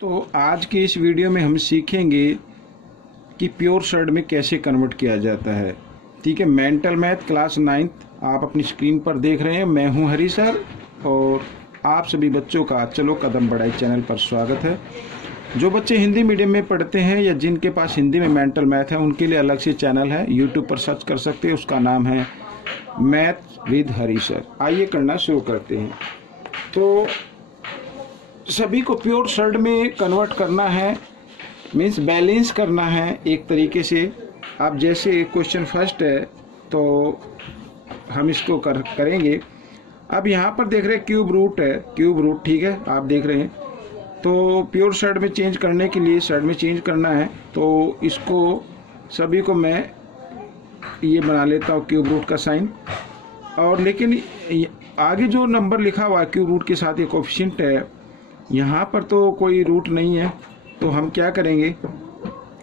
तो आज के इस वीडियो में हम सीखेंगे कि प्योर शर्ट में कैसे कन्वर्ट किया जाता है। ठीक है, मेंटल मैथ क्लास 9th आप अपनी स्क्रीन पर देख रहे हैं। मैं हूं हरी सर और आप सभी बच्चों का चलो कदम बढ़ाई चैनल पर स्वागत है। जो बच्चे हिंदी मीडियम में पढ़ते हैं या जिनके पास हिंदी में मेंटल मैथ है उनके लिए अलग से चैनल है, यूट्यूब पर सर्च कर सकते हैं, उसका नाम है मैथ विद हरी सर। आइए करना शुरू करते हैं। तो सभी को प्योर शर्ट में कन्वर्ट करना है, मीन्स बैलेंस करना है एक तरीके से। आप जैसे क्वेश्चन फर्स्ट है तो हम इसको करेंगे। अब यहाँ पर देख रहे हैं क्यूब रूट है, क्यूब रूट, ठीक है, आप देख रहे हैं। तो प्योर शर्ट में चेंज करने के लिए शर्ट में चेंज करना है तो इसको सभी को मैं ये बना लेता हूँ क्यूब रूट का साइन। और लेकिन आगे जो नंबर लिखा हुआ है क्यूब रूट के साथ ये कोफिशिएंट है, यहाँ पर तो कोई रूट नहीं है। तो हम क्या करेंगे,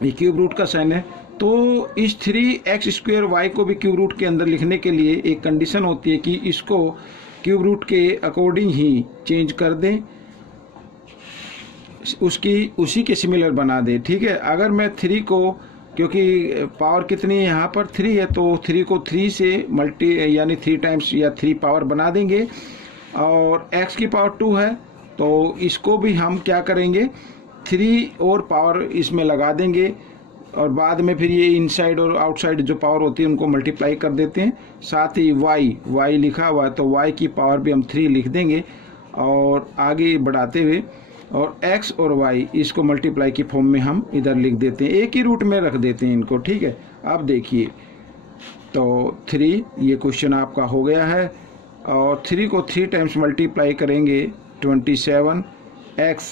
ये क्यूब रूट का साइन है तो इस 3x² y को भी क्यूब रूट के अंदर लिखने के लिए एक कंडीशन होती है कि इसको क्यूब रूट के अकॉर्डिंग ही चेंज कर दें, उसी के सिमिलर बना दें। ठीक है, अगर मैं 3 को, क्योंकि पावर कितनी है यहाँ पर 3 है, तो 3 को 3 से मल्टी यानी 3 टाइम्स या 3 पावर बना देंगे। और x की पावर 2 है तो इसको भी हम क्या करेंगे, 3 और पावर इसमें लगा देंगे और बाद में फिर ये इनसाइड और आउटसाइड जो पावर होती है उनको मल्टीप्लाई कर देते हैं। साथ ही y लिखा हुआ है तो y की पावर भी हम 3 लिख देंगे और आगे बढ़ाते हुए, और x और y इसको मल्टीप्लाई की फॉर्म में हम इधर लिख देते हैं, एक ही रूट में रख देते हैं इनको। ठीक है, अब देखिए तो 3 ये क्वेश्चन आपका हो गया है। और 3 को 3 टाइम्स मल्टीप्लाई करेंगे 27x,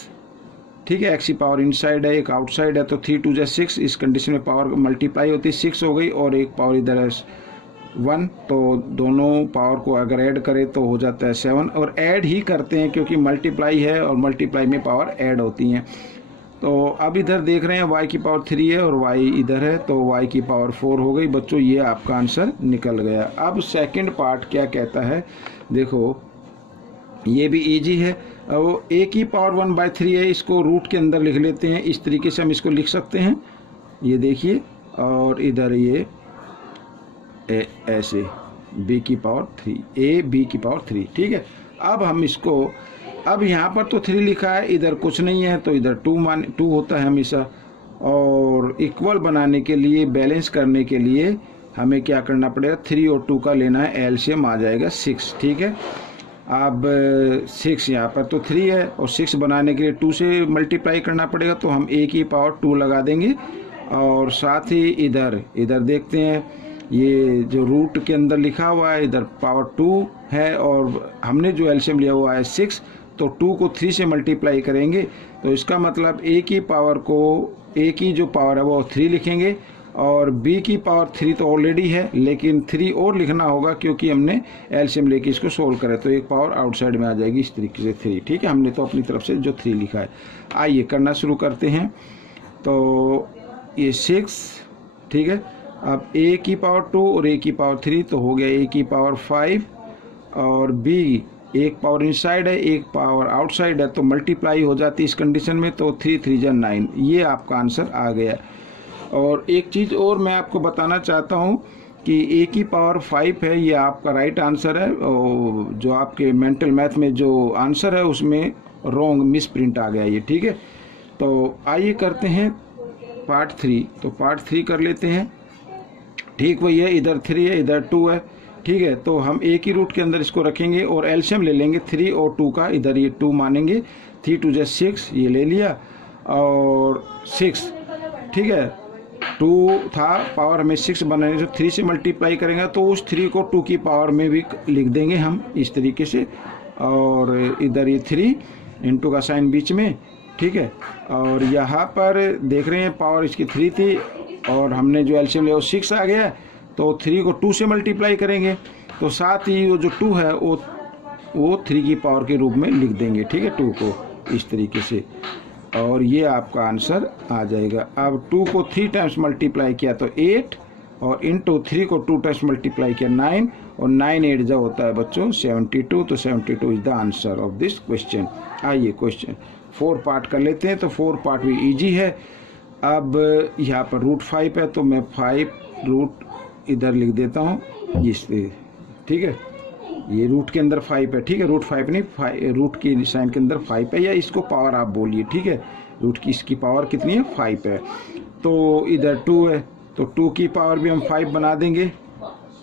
ठीक है, x की पावर इनसाइड है एक आउटसाइड है तो 3 2 जा 6, इस कंडीशन में पावर मल्टीप्लाई होती है 6 हो गई और एक पावर इधर है 1, तो दोनों पावर को अगर ऐड करें तो हो जाता है 7। और ऐड ही करते हैं क्योंकि मल्टीप्लाई है और मल्टीप्लाई में पावर ऐड होती हैं। तो अब इधर देख रहे हैं y की पावर 3 है और y इधर है तो y की पावर 4 हो गई। बच्चों ये आपका आंसर निकल गया। अब सेकंड पार्ट क्या कहता है, देखो ये भी इजी है। वो a की पावर 1/3 है, इसको रूट के अंदर लिख लेते हैं। इस तरीके से हम इसको लिख सकते हैं, ये देखिए। और इधर ये ऐसे b की पावर 3, b की पावर 3, ठीक है। अब हम इसको, अब यहाँ पर तो 3 लिखा है, इधर कुछ नहीं है तो इधर 2 होता है हमेशा। और इक्वल बनाने के लिए, बैलेंस करने के लिए हमें क्या करना पड़ेगा, 3 और 2 का लेना है, एलसीएम आ जाएगा 6। ठीक है, अब 6 यहाँ पर तो 3 है और 6 बनाने के लिए 2 से मल्टीप्लाई करना पड़ेगा तो हम a की पावर 2 लगा देंगे। और साथ ही इधर देखते हैं ये जो रूट के अंदर लिखा हुआ है इधर पावर 2 है और हमने जो एलसीएम लिया हुआ है 6, तो 2 को 3 से मल्टीप्लाई करेंगे तो इसका मतलब a की पावर को, a की जो पावर है वो 3 लिखेंगे और b की पावर 3 तो ऑलरेडी है लेकिन 3 और लिखना होगा क्योंकि हमने एलसीएम लेके इसको सोल्व करा तो एक पावर आउटसाइड में आ जाएगी इस तरीके से 3। ठीक है, हमने तो अपनी तरफ से जो 3 लिखा है। आइए करना शुरू करते हैं। तो ये 6, ठीक है। अब a की पावर 2 और a की पावर 3 तो हो गया a की पावर 5 और b एक पावर इनसाइड है एक पावर आउटसाइड है तो मल्टीप्लाई हो जाती है इस कंडीशन में, तो 3 3 जा 9, ये आपका आंसर आ गया। और एक चीज़ और मैं आपको बताना चाहता हूँ कि a की पावर 5 है, ये आपका राइट आंसर है। और जो आपके मेंटल मैथ में जो आंसर है उसमें रॉन्ग मिस प्रिंट आ गया ये। ठीक है, तो आइए करते हैं पार्ट 3। तो पार्ट 3 कर लेते हैं। ठीक वही है, इधर 3 है इधर 2 है। ठीक है, तो हम एक ही रूट के अंदर इसको रखेंगे और एलसीएम ले लेंगे 3 और 2 का, इधर ये 2 मानेंगे, 3 2 जा 6 ये ले लिया और 6, ठीक है। 2 था, पावर हमें 6 बनाने से 3 से मल्टीप्लाई करेंगे तो उस 3 को 2 की पावर में भी लिख देंगे हम इस तरीके से। और इधर ये 3 इंटू का साइन बीच में, ठीक है। और यहाँ पर देख रहे हैं पावर इसकी 3 थी और हमने जो एलसीएम लिया वो 6 आ गया तो 3 को 2 से मल्टीप्लाई करेंगे तो साथ ही वो जो 2 है वो 3 की पावर के रूप में लिख देंगे। ठीक है, 2 को इस तरीके से और ये आपका आंसर आ जाएगा। अब 2 को 3 टाइम्स मल्टीप्लाई किया तो 8 और इंटू 3 को 2 टाइम्स मल्टीप्लाई किया 9 और 9 8 जो होता है बच्चों 72, तो 72 is the answer of this question. आइए क्वेश्चन 4 पार्ट कर लेते हैं, तो 4 पार्ट भी इजी है। अब यहाँ पर √5 है, तो मैं 5 रूट इधर लिख देता हूँ इस, ठीक है, ये रूट के अंदर 5 है, ठीक है, √5 नहीं, रूट की साइन के अंदर 5 है, या इसको पावर आप बोलिए, ठीक है, रूट की इसकी पावर कितनी है, 5 है। तो इधर 2 है, तो 2 की पावर भी हम 5 बना देंगे,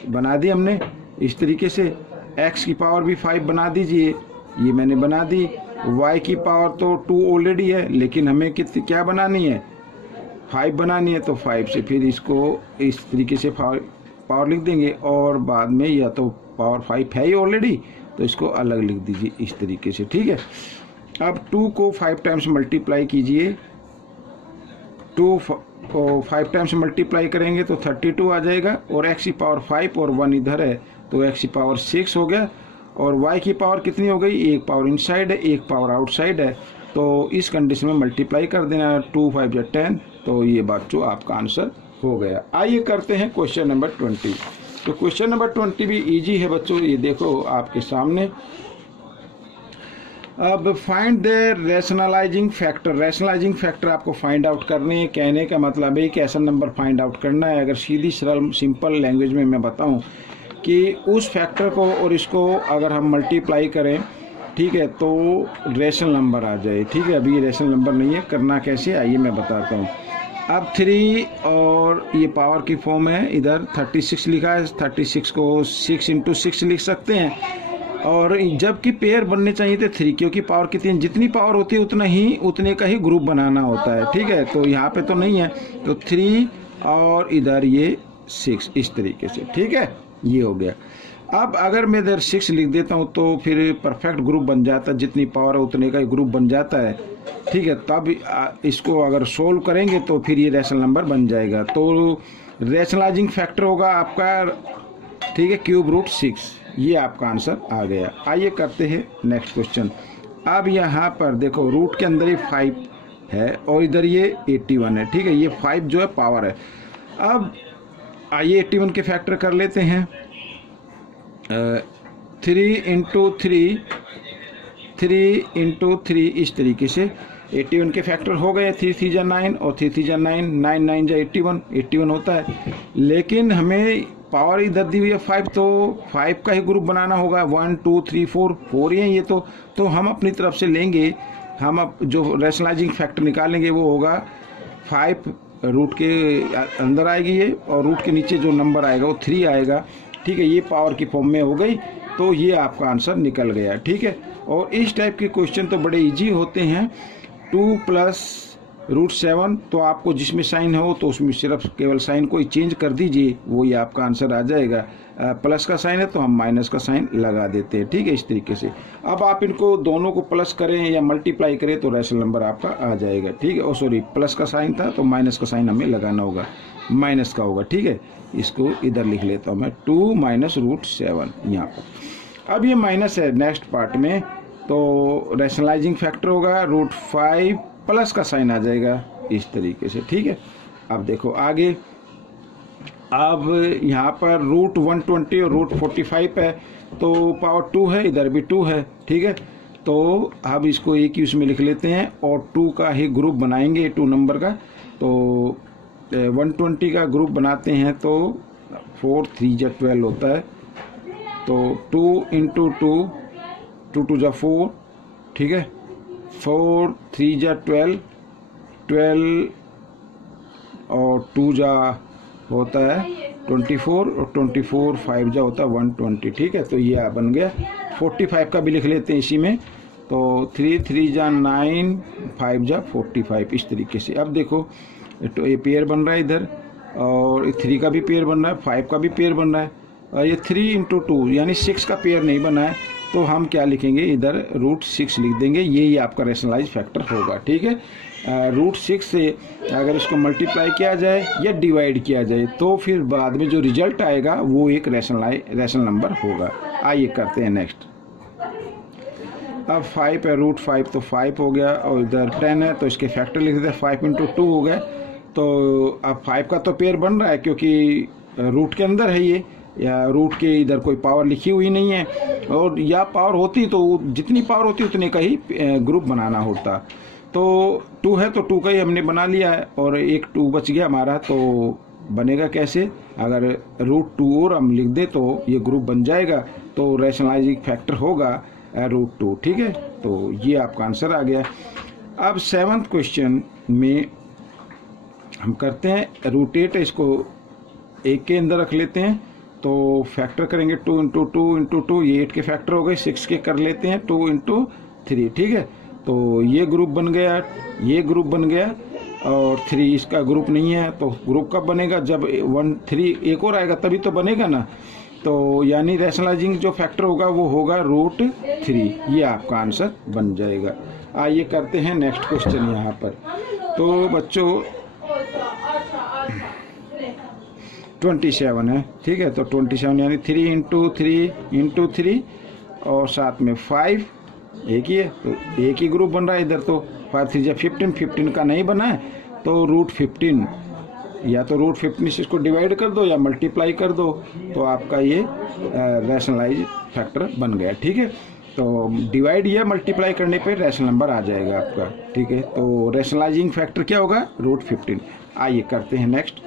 बना दी हमने इस तरीके से। x की पावर भी 5 बना दीजिए, ये मैंने बना दी। y की पावर तो 2 ऑलरेडी है, लेकिन हमें कितनी क्या बनानी है, 5 बनानी है, तो 5 से फिर इसको इस तरीके से पावर लिख देंगे, और बाद में या तो पावर 5 है ही ऑलरेडी, तो इसको अलग लिख दीजिए इस तरीके से, ठीक है। अब 2 को 5 टाइम्स मल्टीप्लाई कीजिए, 2 को 5 टाइम्स मल्टीप्लाई करेंगे तो 32 आ जाएगा, और x की पावर 5 और 1 इधर है, तो x की पावर 6 हो गया, और y की पावर कितनी हो गई, एक पावर इनसाइड है, एक पावर आउटसाइड है, तो इस कंडीशन में मल्टीप्लाई कर देना, 2 5 या 10, तो ये बच्चों आपका आंसर हो गया। आइए करते हैं क्वेश्चन नंबर 20। तो क्वेश्चन नंबर 20 भी इजी है बच्चों, ये देखो आपके सामने। अब find the rationalising factor, rationalising factor आपको फाइंड आउट करने हैं। कहने का मतलब है कि ऐसा नंबर फाइंड आउट करना है। अगर सीधी सरल सिंपल लैंग्वेज में मैं बताऊं कि उस फैक्टर को और इसको अगर हम मल्टीप्लाई करें, ठीक है, तो रैशनल नंबर आ जाए, ठीक है। अभी ये रैशनल नंबर नहीं है, करना कैसे आइए मैं बताता हूँ। अब 3 और ये पावर की फॉर्म है, इधर 36 लिखा है, 36 को 6 × 6 लिख सकते हैं, और जबकि पेयर बनने चाहिए थे 3, क्योंकि पावर कितनी, जितनी पावर होती है उतने का ही ग्रुप बनाना होता है, ठीक है। तो यहाँ पे तो नहीं है, तो 3 और इधर ये 6 इस तरीके से, ठीक है, ये हो गया। अब अगर मैं इधर 6 लिख देता हूँ तो फिर परफेक्ट ग्रुप बन जाता है, जितनी पावर है उतने का ही ग्रुप बन जाता है, ठीक है। तब इसको अगर सोल्व करेंगे तो फिर ये रैशनल नंबर बन जाएगा। तो रैशनलाइजिंग फैक्टर होगा आपका, ठीक है, √6, ये आपका आंसर आ गया। आइए करते हैं नेक्स्ट क्वेश्चन। अब यहाँ पर देखो रूट के अंदर ही 5 है और इधर ये 81 है, ठीक है, ये 5 जो है पावर है। अब आइए 81 के फैक्टर कर लेते हैं। 3 × 3, 3 × 3 इस तरीके से 81 के फैक्टर हो गए। 3 3 जा 9 और 3 3 जा 9, 9 9 जा 81 होता है। लेकिन हमें पावर इधर दी हुई है 5, तो 5 का ही ग्रुप बनाना होगा। 1 2 3 4 ही है ये, तो हम अपनी तरफ से लेंगे, हम अब जो रैशनलाइजिंग फैक्टर निकालेंगे वो होगा 5 रूट के अंदर आएगी ये, और रूट के नीचे जो नंबर आएगा वो 3 आएगा, ठीक है। ये पावर की फॉर्म में हो गई, तो ये आपका आंसर निकल गया, ठीक है। और इस टाइप के क्वेश्चन तो बड़े इजी होते हैं। 2 + √7, तो आपको जिसमें साइन हो तो उसमें सिर्फ केवल साइन को ही चेंज कर दीजिए, वो ही आपका आंसर आ जाएगा। प्लस का साइन है तो हम माइनस का साइन लगा देते हैं, ठीक है, इस तरीके से। अब आप इनको दोनों को प्लस करें या मल्टीप्लाई करें तो रैशनल नंबर आपका आ जाएगा, ठीक है। सॉरी, प्लस का साइन था तो माइनस का साइन हमें लगाना होगा, माइनस का होगा, ठीक है। इसको इधर लिख लेता हूँ मैं, 2 - √7 यहाँ पर। अब ये माइनस है नेक्स्ट पार्ट में, तो रैशनलाइजिंग फैक्टर होगा √5 प्लस का साइन आ जाएगा इस तरीके से, ठीक है। अब देखो आगे, अब यहाँ पर √120 और √45 है, तो पावर 2 है, इधर भी 2 है, ठीक है। तो अब इसको एक ही उसमें लिख लेते हैं और 2 का ही ग्रुप बनाएंगे, 2 नंबर का। तो 120 का ग्रुप बनाते हैं तो 4 3 जा 12 होता है, तो 2 × 2, 2 2 जा 4, ठीक है, 4 3 जा 12, 12 और 2 जा होता है 24, और 24 5 जा होता है 120, ठीक है। तो ये बन गया। 45 का भी लिख लेते हैं इसी में, तो 3 3 जा 9, 5 जा 45 इस तरीके से। अब देखो तो ये पेयर बन रहा है इधर, और 3 का भी पेयर बन रहा है, 5 का भी पेयर बन रहा है, और ये 3 × 2 यानी 6 का पेयर नहीं बना है, तो हम क्या लिखेंगे, इधर √6 लिख देंगे। यही आपका रैशनलाइज फैक्टर होगा, ठीक है। √6 से अगर इसको मल्टीप्लाई किया जाए या डिवाइड किया जाए तो फिर बाद में जो रिजल्ट आएगा वो एक रैशनल नंबर होगा। आइए करते हैं नेक्स्ट। अब 5 है, √5 तो 5 हो गया, और इधर 10 है तो इसके फैक्टर लिख देते हैं, 5 × 2 हो गए। तो अब 5 का तो पेयर बन रहा है क्योंकि रूट के अंदर है ये, या रूट के इधर कोई पावर लिखी हुई नहीं है, और या पावर होती तो जितनी पावर होती उतने का ही ग्रुप बनाना होता। तो 2 है तो 2 का ही हमने बना लिया है, और एक 2 बच गया हमारा, तो बनेगा कैसे, अगर √2 और हम लिख दे तो ये ग्रुप बन जाएगा, तो रैशनलाइजिंग फैक्टर होगा √2। ठीक है, तो ये आपका आंसर आ गया। अब 7th क्वेश्चन में हम करते हैं √8 है, इसको 1 के अंदर रख लेते हैं, तो फैक्टर करेंगे 2 × 2 × 2, ये 8 के फैक्टर हो गए, 6 के कर लेते हैं 2 × 3। ठीक है, तो ये ग्रुप बन गया, ये ग्रुप बन गया, और 3 इसका ग्रुप नहीं है, तो ग्रुप कब बनेगा, जब 1 3 एक और आएगा तभी तो बनेगा ना, तो यानी रैशनलाइजिंग जो फैक्टर होगा वो होगा √3, ये आपका आंसर बन जाएगा। आइए करते हैं नेक्स्ट क्वेश्चन यहाँ पर। तो बच्चों 27 है, ठीक है, तो 27 यानी 3 × 3 × 3 और साथ में 5 एक ही है, तो एक ही ग्रुप बन रहा है इधर, तो 5 3 जा 15, 15 का नहीं बना है, तो √15 या तो √15 से इसको डिवाइड कर दो या मल्टीप्लाई कर दो, तो आपका ये रैशनलाइज फैक्टर बन गया। ठीक है, तो डिवाइड या मल्टीप्लाई करने पे रैशनल नंबर आ जाएगा आपका। ठीक है, तो रैशनलाइजिंग फैक्टर क्या होगा, √15। आइए करते हैं नेक्स्ट।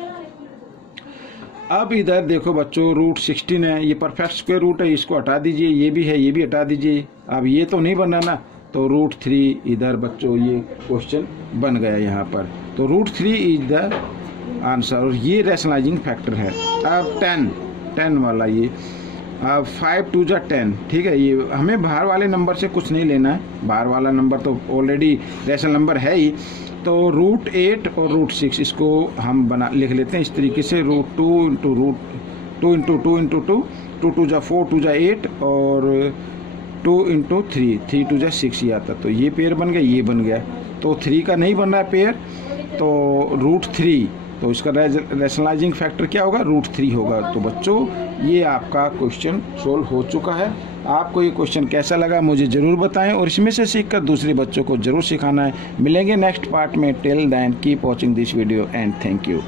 अब इधर देखो बच्चों √16 है, ये परफेक्ट स्क्वायर रूट है, इसको हटा दीजिए, ये भी है, ये भी हटा दीजिए। अब ये तो नहीं बना ना, तो √3 इधर बच्चों ये क्वेश्चन बन गया यहाँ पर, तो √3 इज द आंसर, और ये रैशनलाइजिंग फैक्टर है। अब 10 वाला ये, अब 5 2 जा 10, ठीक है, ये हमें बाहर वाले नंबर से कुछ नहीं लेना है, बाहर वाला नंबर तो ऑलरेडी रैशनल नंबर है ही, तो √8 और √6 इसको हम बना लिख लेते हैं इस तरीके से, √2 × 2 × 2 × 2, 2 2 जा 4, 2 जा 8 और 2 × 3, 3 2 जा 6 ये आता, तो ये पेयर बन गया, ये बन गया, तो 3 का नहीं बन रहा है पेयर, तो √3, तो इसका रैशनलाइजिंग फैक्टर क्या होगा, √3 होगा। तो बच्चों ये आपका क्वेश्चन सोल्व हो चुका है। आपको ये क्वेश्चन कैसा लगा मुझे ज़रूर बताएं, और इसमें से सीखकर दूसरे बच्चों को ज़रूर सिखाना है। मिलेंगे नेक्स्ट पार्ट में, till then keep watching this video and thank you.